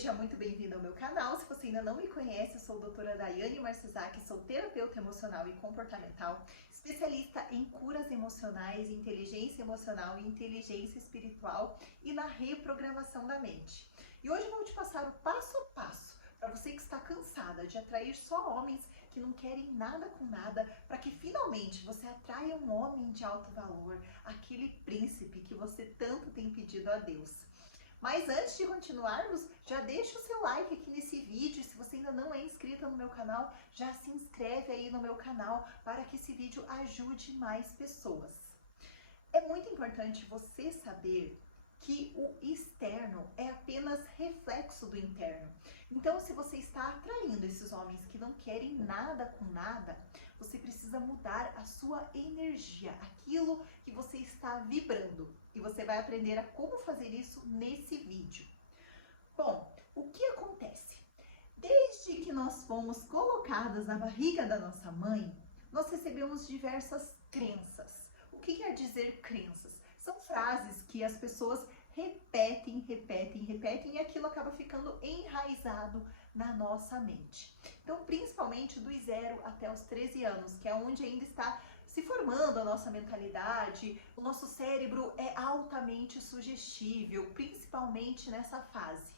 Seja muito bem-vindo ao meu canal. Se você ainda não me conhece, eu sou a doutora Daiane Marcizak, sou terapeuta emocional e comportamental, especialista em curas emocionais, inteligência emocional e inteligência espiritual e na reprogramação da mente. E hoje eu vou te passar o passo a passo para você que está cansada de atrair só homens que não querem nada com nada, para que finalmente você atraia um homem de alto valor, aquele príncipe que você tanto tem pedido a Deus. Mas antes de continuarmos, já deixa o seu like aqui nesse vídeo. Se você ainda não é inscrita no meu canal, já se inscreve aí no meu canal para que esse vídeo ajude mais pessoas. É muito importante você saber que o externo é apenas reflexo do interno. Então, se você está atraindo esses homens que não querem nada com nada, você precisa mudar a sua energia, aquilo que você está vibrando. E você vai aprender a como fazer isso nesse vídeo. Bom, o que acontece? Desde que nós fomos colocadas na barriga da nossa mãe, nós recebemos diversas crenças. O que quer dizer crenças? São frases que as pessoas repetem e aquilo acaba ficando enraizado na nossa mente. Então, principalmente dos 0 até os 13 anos, que é onde ainda está se formando a nossa mentalidade, o nosso cérebro é altamente sugestível, principalmente nessa fase.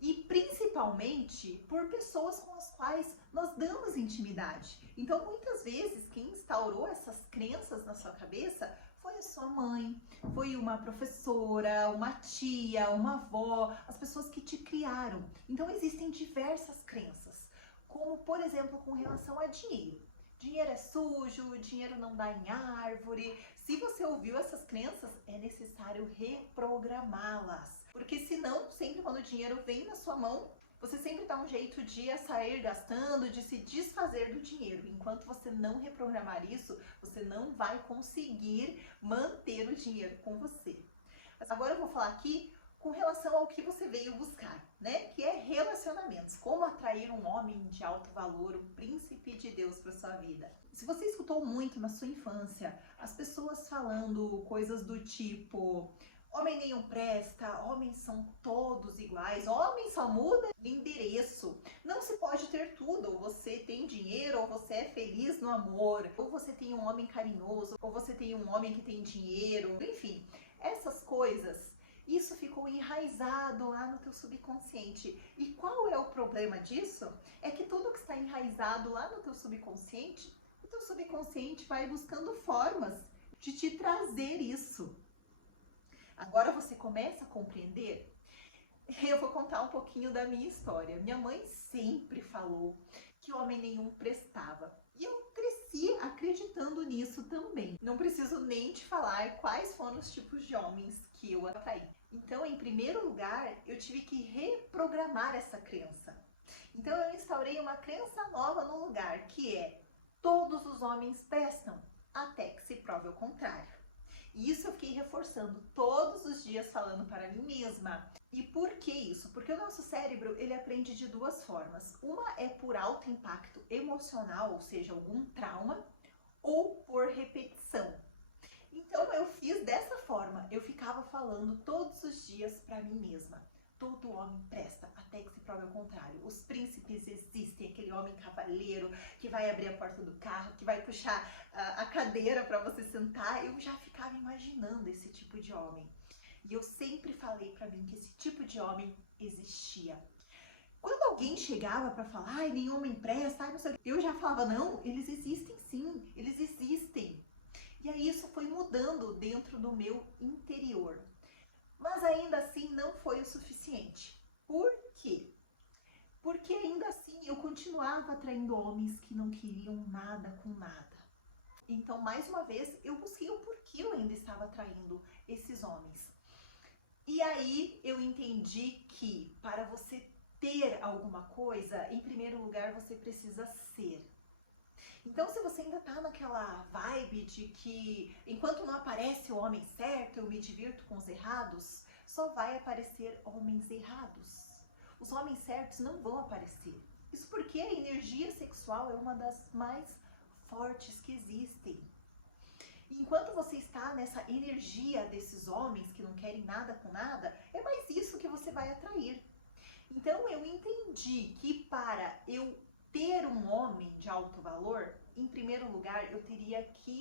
E principalmente por pessoas com as quais nós damos intimidade. Então, muitas vezes, quem instaurou essas crenças na sua cabeça foi a sua mãe, foi uma professora, uma tia, uma avó, as pessoas que te criaram. Então, existem diversas crenças, como, por exemplo, com relação a dinheiro. Dinheiro é sujo, dinheiro não dá em árvore. Se você ouviu essas crenças, é necessário reprogramá-las. Porque senão, sempre quando o dinheiro vem na sua mão, você sempre dá um jeito de sair gastando, de se desfazer do dinheiro. Enquanto você não reprogramar isso, você não vai conseguir manter o dinheiro com você. Mas agora eu vou falar aqui com relação ao que você veio buscar, né? Que é relacionamentos. Como atrair um homem de alto valor, o príncipe de Deus para sua vida. Se você escutou muito na sua infância as pessoas falando coisas do tipo: homem nenhum presta, homens são todos iguais, homem só muda de endereço. Não se pode ter tudo, ou você tem dinheiro, ou você é feliz no amor, ou você tem um homem carinhoso, ou você tem um homem que tem dinheiro, enfim, essas coisas. Isso ficou enraizado lá no teu subconsciente. E qual é o problema disso? É que tudo que está enraizado lá no teu subconsciente, o teu subconsciente vai buscando formas de te trazer isso. Agora você começa a compreender? Eu vou contar um pouquinho da minha história. Minha mãe sempre falou que homem nenhum prestava. E eu cresci acreditando nisso também. Não preciso nem te falar quais foram os tipos de homens que eu atraí. Então, em primeiro lugar, eu tive que reprogramar essa crença. Então, eu instaurei uma crença nova no lugar, que é: todos os homens prestam, até que se prove o contrário. E isso eu fiquei reforçando todos os dias, falando para mim mesma. E por que isso? Porque o nosso cérebro, ele aprende de duas formas. Uma é por alto impacto emocional, ou seja, algum trauma, ou por repetição. Então eu fiz dessa forma, eu ficava falando todos os dias para mim mesma: todo homem presta, até que se prove ao contrário. Os príncipes existem, aquele homem cavaleiro que vai abrir a porta do carro, que vai puxar a cadeira para você sentar. Eu já ficava imaginando esse tipo de homem. E eu sempre falei para mim que esse tipo de homem existia. Quando alguém chegava para falar: ai, nenhum homem presta, ai, não sei o que, eu já falava: não, eles existem sim, eles existem. E aí isso foi mudando dentro do meu interior. Mas ainda assim não foi o suficiente. Por quê? Porque ainda assim eu continuava atraindo homens que não queriam nada com nada. Então, mais uma vez, eu busquei o porquê eu ainda estava atraindo esses homens. E aí eu entendi que para você ter alguma coisa, em primeiro lugar você precisa ser. Então, se você ainda tá naquela vibe de que enquanto não aparece o homem certo, eu me divirto com os errados, só vai aparecer homens errados. Os homens certos não vão aparecer. Isso porque a energia sexual é uma das mais fortes que existem. E enquanto você está nessa energia desses homens que não querem nada com nada, é mais isso que você vai atrair. Então eu entendi que para eu ter um homem de alto valor, em primeiro lugar eu teria que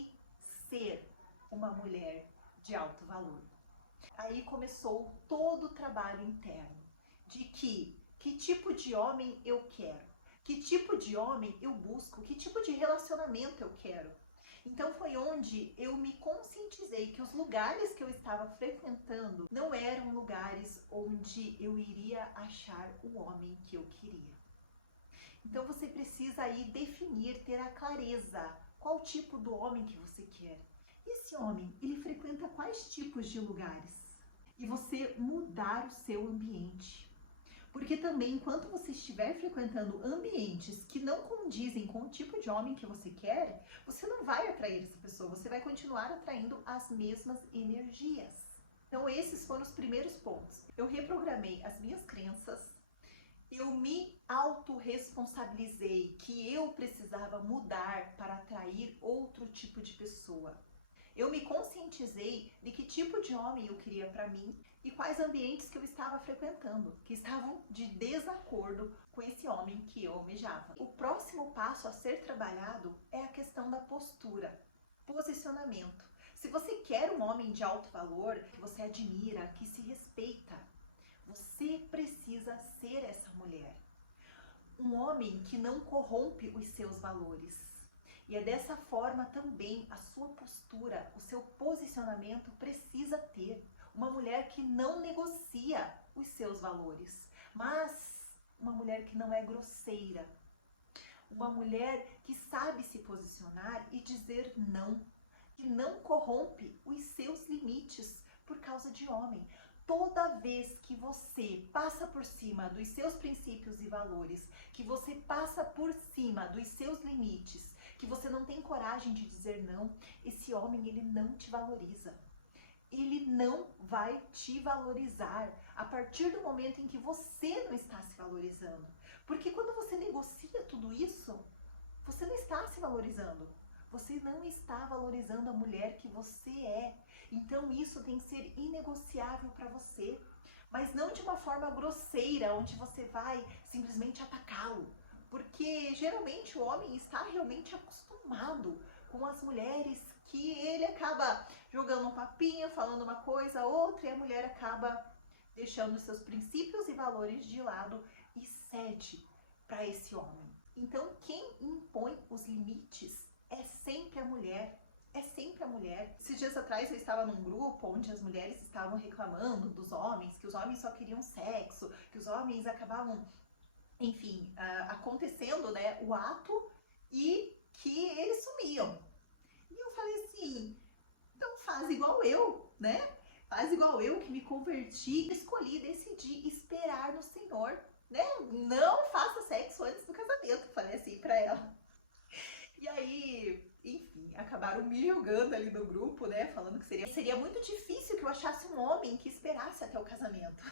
ser uma mulher de alto valor. Aí começou todo o trabalho interno de que tipo de homem eu quero, que tipo de homem eu busco, que tipo de relacionamento eu quero. Então foi onde eu me conscientizei que os lugares que eu estava frequentando não eram lugares onde eu iria achar o homem que eu queria. Então você precisa aí definir, ter a clareza, qual tipo do homem que você quer. Esse homem, ele frequenta quais tipos de lugares? E você mudar o seu ambiente. Porque também, enquanto você estiver frequentando ambientes que não condizem com o tipo de homem que você quer, você não vai atrair essa pessoa, você vai continuar atraindo as mesmas energias. Então, esses foram os primeiros pontos. Eu reprogramei as minhas crenças, eu me autorresponsabilizei que eu precisava mudar para atrair outro tipo de pessoa. Eu me conscientizei de que tipo de homem eu queria para mim e quais ambientes que eu estava frequentando, que estavam de desacordo com esse homem que eu almejava. O próximo passo a ser trabalhado é a questão da postura, posicionamento. Se você quer um homem de alto valor, que você admira, que se respeita, você precisa ser essa mulher. Um homem que não corrompe os seus valores. E é dessa forma também a sua postura, o seu posicionamento precisa ter. Uma mulher que não negocia os seus valores, mas uma mulher que não é grosseira. Uma mulher que sabe se posicionar e dizer não, que não corrompe os seus limites por causa de homem. Toda vez que você passa por cima dos seus princípios e valores, que você passa por cima dos seus limites, que você não tem coragem de dizer não, esse homem, ele não te valoriza. Ele não vai te valorizar a partir do momento em que você não está se valorizando. Porque quando você negocia tudo isso, você não está se valorizando. Você não está valorizando a mulher que você é. Então isso tem que ser inegociável para você. Mas não de uma forma grosseira, onde você vai simplesmente atacá-lo. Porque geralmente o homem está realmente acostumado com as mulheres que ele acaba jogando um papinho, falando uma coisa, outra, e a mulher acaba deixando os seus princípios e valores de lado e cede para esse homem. Então quem impõe os limites é sempre a mulher. É sempre a mulher. Esses dias atrás eu estava num grupo onde as mulheres estavam reclamando dos homens, que os homens só queriam sexo, que os homens acabavam, enfim, acontecendo, né, o ato e que eles sumiam. E eu falei assim, então faz igual eu, né? Faz igual eu que me converti, escolhi, decidi esperar no Senhor, né? Não faça sexo antes do casamento, falei assim pra ela. E aí, enfim, acabaram me julgando ali no grupo, né? Falando que seria muito difícil que eu achasse um homem que esperasse até o casamento.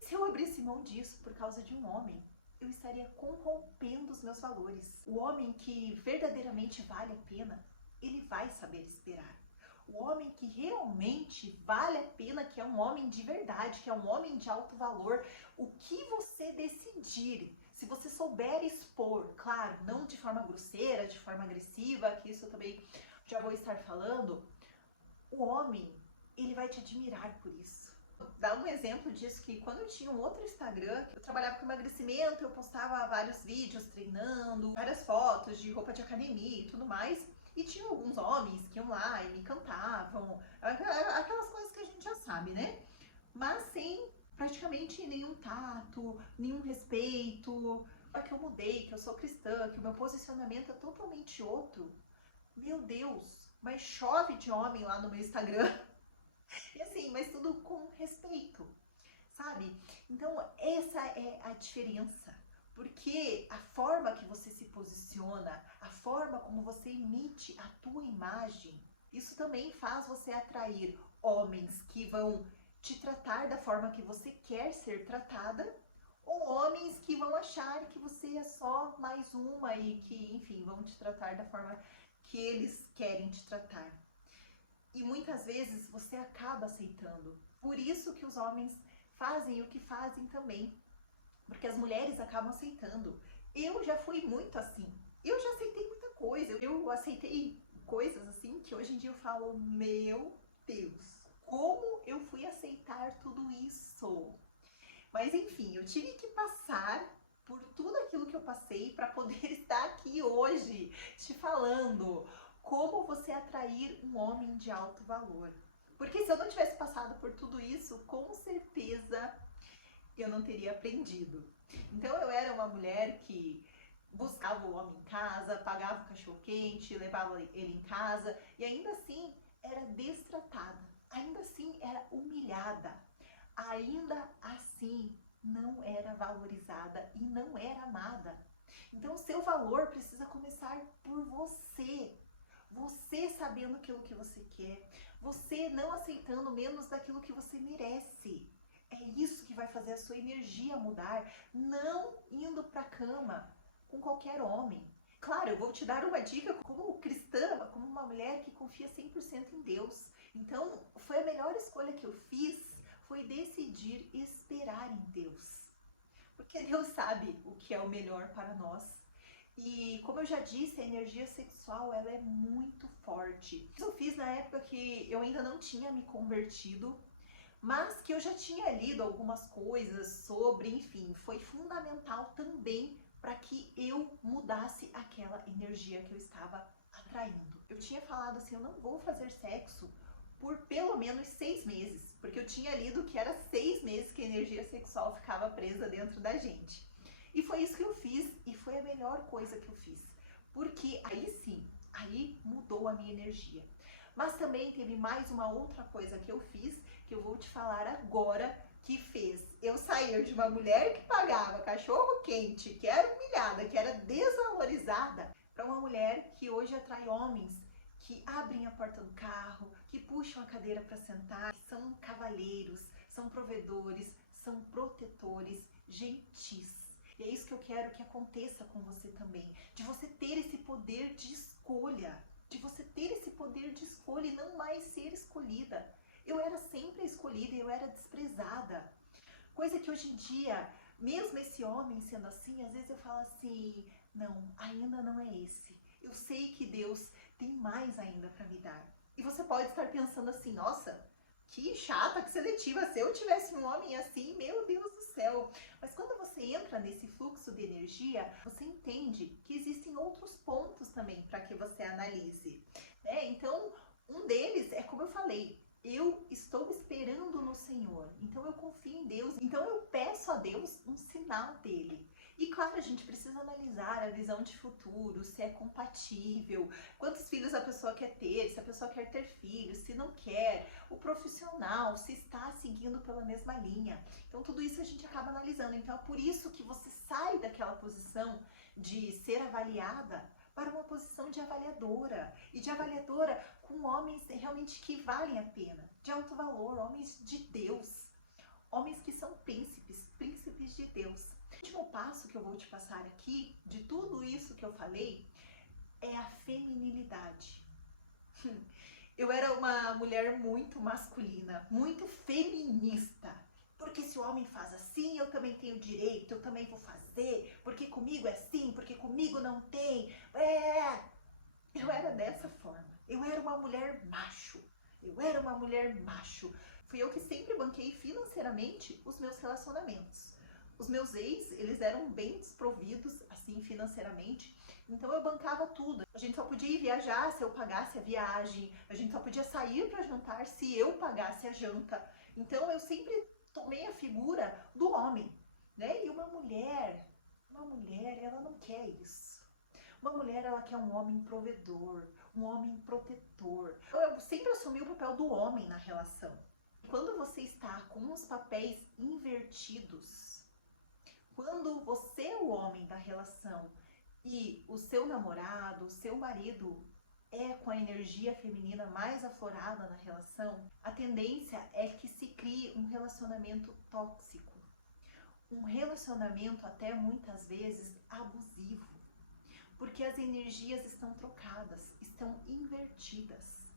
Se eu abrisse mão disso por causa de um homem, eu estaria corrompendo os meus valores. O homem que verdadeiramente vale a pena, ele vai saber esperar. O homem que realmente vale a pena, que é um homem de verdade, que é um homem de alto valor, o que você decidir, se você souber expor, claro, não de forma grosseira, de forma agressiva, que isso eu também já vou estar falando, o homem, ele vai te admirar por isso. Dar um exemplo disso, que quando eu tinha um outro Instagram, eu trabalhava com emagrecimento, eu postava vários vídeos treinando, várias fotos de roupa de academia e tudo mais, e tinha alguns homens que iam lá e me cantavam, aquelas coisas que a gente já sabe, né? Mas sem praticamente nenhum tato, nenhum respeito. Que eu mudei, que eu sou cristã, que o meu posicionamento é totalmente outro. Meu Deus, mas chove de homem lá no meu Instagram. E assim, mas tudo com respeito, sabe? Então, essa é a diferença. Porque a forma que você se posiciona, a forma como você emite a tua imagem, isso também faz você atrair homens que vão te tratar da forma que você quer ser tratada, ou homens que vão achar que você é só mais uma e que, enfim, vão te tratar da forma que eles querem te tratar. E muitas vezes você acaba aceitando. Por isso que os homens fazem o que fazem também. porque as mulheres acabam aceitando. Eu já fui muito assim. Eu já aceitei muita coisa. Eu aceitei coisas assim que hoje em dia eu falo, meu Deus, como eu fui aceitar tudo isso? Mas enfim, eu tive que passar por tudo aquilo que eu passei para poder estar aqui hoje te falando como você atrair um homem de alto valor. Porque se eu não tivesse passado por tudo isso, com certeza eu não teria aprendido. Então eu era uma mulher que buscava o homem em casa, pagava o cachorro quente, levava ele em casa e ainda assim era destratada, ainda assim era humilhada, ainda assim não era valorizada e não era amada. Então o seu valor precisa começar por você. Você sabendo aquilo que você quer, você não aceitando menos daquilo que você merece. É isso que vai fazer a sua energia mudar, não indo para a cama com qualquer homem. Claro, eu vou te dar uma dica como cristã, como uma mulher que confia 100% em Deus. Então, foi a melhor escolha que eu fiz, foi decidir esperar em Deus. Porque Deus sabe o que é o melhor para nós. E como eu já disse, a energia sexual ela é muito forte. Isso eu fiz na época que eu ainda não tinha me convertido, mas que eu já tinha lido algumas coisas sobre, enfim, foi fundamental também para que eu mudasse aquela energia que eu estava atraindo. Eu tinha falado assim, eu não vou fazer sexo por pelo menos 6 meses, porque eu tinha lido que era 6 meses que a energia sexual ficava presa dentro da gente. E foi isso que eu fiz, e foi a melhor coisa que eu fiz, porque aí sim, aí mudou a minha energia. Mas também teve mais uma outra coisa que eu fiz, que eu vou te falar agora, que fez eu sair de uma mulher que pagava cachorro quente, que era humilhada, que era desvalorizada, para uma mulher que hoje atrai homens que abrem a porta do carro, que puxam a cadeira para sentar, que são cavalheiros, são provedores, são protetores, gentis. E é isso que eu quero que aconteça com você também, de você ter esse poder de escolha, de você ter esse poder de escolha e não mais ser escolhida. Eu era sempre a escolhida e eu era desprezada. Coisa que hoje em dia, mesmo esse homem sendo assim, às vezes eu falo assim, não, ainda não é esse. Eu sei que Deus tem mais ainda para me dar. E você pode estar pensando assim, nossa, que chata, que seletiva, se eu tivesse um homem assim, meu Deus do céu. Mas quando você entra nesse fluxo de energia, você entende que existem outros pontos também para que você analise, né? Então, um deles é como eu falei, eu estou esperando no Senhor, então eu confio em Deus, então eu peço a Deus um sinal dele. E claro, a gente precisa analisar a visão de futuro, se é compatível, quantos filhos a pessoa quer ter, se a pessoa quer ter filhos, se não quer, o profissional, se está seguindo pela mesma linha. Então tudo isso a gente acaba analisando. Então é por isso que você sai daquela posição de ser avaliada para uma posição de avaliadora. E de avaliadora com homens realmente que valem a pena, de alto valor, homens de Deus. Homens que são príncipes, príncipes de Deus. O último passo que eu vou te passar aqui, de tudo isso que eu falei, é a feminilidade. Eu era uma mulher muito masculina, muito feminista. Porque se o homem faz assim, eu também tenho direito, eu também vou fazer, porque comigo é assim, porque comigo não tem. Eu era dessa forma. Eu era uma mulher macho. Eu era uma mulher macho. Fui eu que sempre banquei financeiramente os meus relacionamentos. Os meus ex, eles eram bem desprovidos, assim, financeiramente. Então eu bancava tudo. A gente só podia ir viajar se eu pagasse a viagem. A gente só podia sair para jantar se eu pagasse a janta. Então eu sempre tomei a figura do homem, né? E uma mulher, ela não quer isso. Uma mulher, ela quer um homem provedor, um homem protetor. Eu sempre assumi o papel do homem na relação. Quando você está com os papéis invertidos, quando você é o homem da relação e o seu namorado, o seu marido é com a energia feminina mais aflorada na relação, a tendência é que se crie um relacionamento tóxico. Um relacionamento até muitas vezes abusivo. Porque as energias estão trocadas, estão invertidas.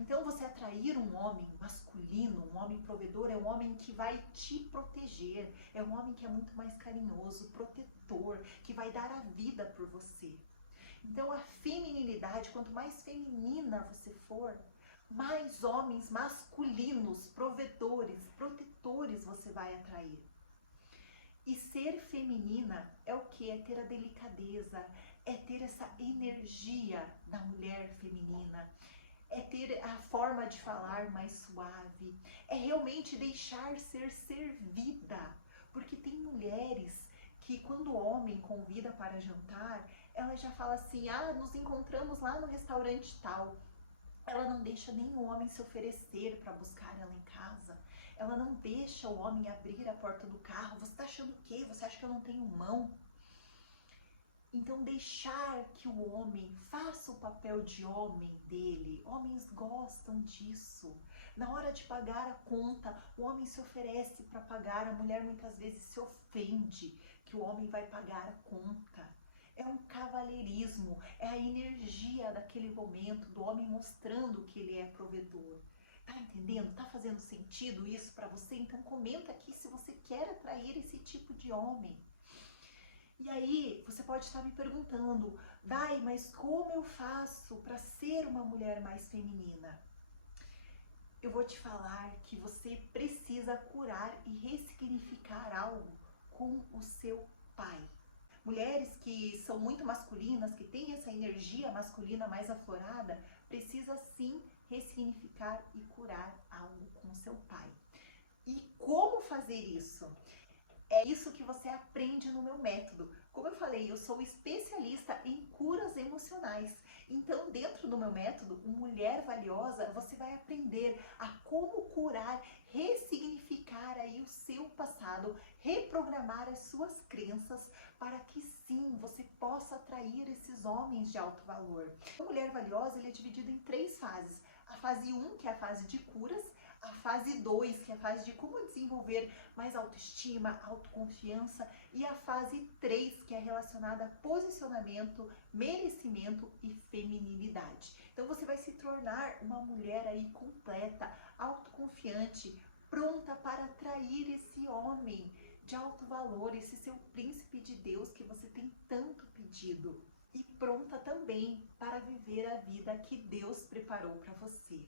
Então você atrair um homem masculino, um homem provedor, é um homem que vai te proteger, é um homem que é muito mais carinhoso, protetor, que vai dar a vida por você. Então a feminilidade, quanto mais feminina você for, mais homens masculinos, provedores, protetores você vai atrair. E ser feminina é o que? É ter a delicadeza, é ter essa energia da mulher feminina, é ter a forma de falar mais suave, é realmente deixar ser servida. Porque tem mulheres que quando o homem convida para jantar, ela já fala assim, nos encontramos lá no restaurante tal. Ela não deixa nem o homem se oferecer para buscar ela em casa. Ela não deixa o homem abrir a porta do carro. Você está achando o quê? Você acha que eu não tenho mão? Então deixar que o homem faça o papel de homem dele. Homens gostam disso. Na hora de pagar a conta, o homem se oferece para pagar. A mulher muitas vezes se ofende que o homem vai pagar a conta. É um cavalheirismo, é a energia daquele momento, do homem mostrando que ele é provedor. Tá entendendo? Tá fazendo sentido isso para você? Então comenta aqui se você quer atrair esse tipo de homem. E aí você pode estar me perguntando, Dai, mas como eu faço para ser uma mulher mais feminina? Eu vou te falar que você precisa curar e ressignificar algo com o seu pai. Mulheres que são muito masculinas, que têm essa energia masculina mais aflorada, precisa sim ressignificar e curar algo com seu pai. E como fazer isso? É isso que você aprende no meu método. Como eu falei, eu sou especialista em curas emocionais. Então, dentro do meu método, Mulher Valiosa, você vai aprender a como curar, ressignificar aí o seu passado, reprogramar as suas crenças para que sim, você possa atrair esses homens de alto valor. A Mulher Valiosa ele é dividido em 3 fases. A fase 1, que é a fase de curas, a fase 2, que é a fase de como desenvolver mais autoestima, autoconfiança, e a fase 3, que é relacionada a posicionamento, merecimento e feminilidade. Então você vai se tornar uma mulher aí completa, autoconfiante, pronta para atrair esse homem de alto valor, esse seu príncipe de Deus que você tem tanto pedido. E pronta também para viver a vida que Deus preparou para você.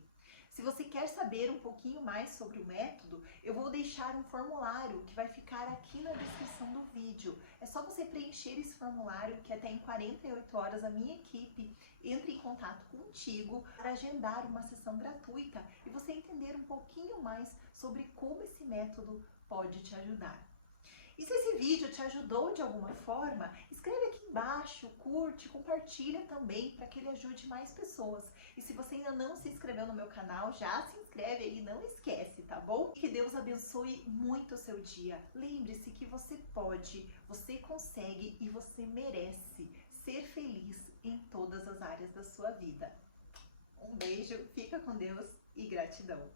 Se você quer saber um pouquinho mais sobre o método, eu vou deixar um formulário que vai ficar aqui na descrição do vídeo. É só você preencher esse formulário que até em 48 horas a minha equipe entra em contato contigo para agendar uma sessão gratuita e você entender um pouquinho mais sobre como esse método pode te ajudar. E se esse vídeo te ajudou de alguma forma, escreve aqui embaixo, curte, compartilha também para que ele ajude mais pessoas. E se você ainda não se inscreveu no meu canal, já se inscreve aí, não esquece, tá bom? Que Deus abençoe muito o seu dia. Lembre-se que você pode, você consegue e você merece ser feliz em todas as áreas da sua vida. Um beijo, fica com Deus e gratidão.